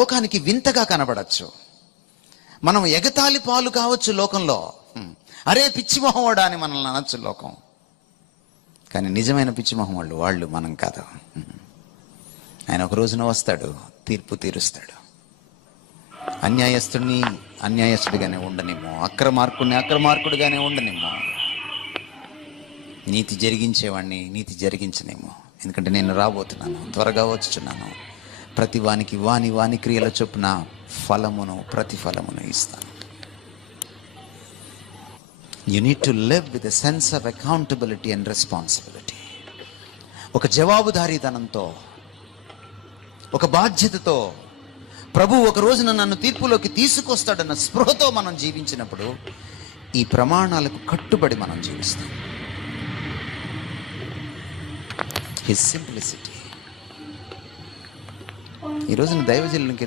లోకానికి వింతగా కనబడచ్చు. మనం ఎగతాళి పాలు కావచ్చు లోకంలో. అరే పిచ్చిమొహవాడా అని మనల్ని అనొచ్చు లోకం. కానీ నిజమైన పిచ్చిమొహం వాళ్ళు మనం కాదు. ఆయన ఒక రోజున వస్తాడు, తీర్పు తీరుస్తాడు. అన్యాయస్తుడిని అన్యాయస్తుడిగానే ఉండనిమ్మో, అక్రమార్కుడిని అక్రమార్కుడిగానే ఉండనిమ్మో, నీతి జరిగించేవాడిని నీతి జరిగించనేమో. ఎందుకంటే నేను రాబోతున్నాను, త్వరగా వచ్చుచున్నాను. ప్రతి వానికి వాని క్రియల చొప్పున ఫలమును ప్రతిఫలమును ఇస్తాను. You need to live with a sense of accountability and responsibility. ఒక జవాబుదారీతనంతో, ఒక బాధ్యతతో, ప్రభు ఒక రోజున నన్ను తీర్పులోకి తీసుకొస్తాడన్న స్పృహతో మనం జీవించినప్పుడు ఈ ప్రమాణాలకు కట్టుబడి మనం జీవిస్తాం. His simplicity. ఈ రోజున దైవజనులకి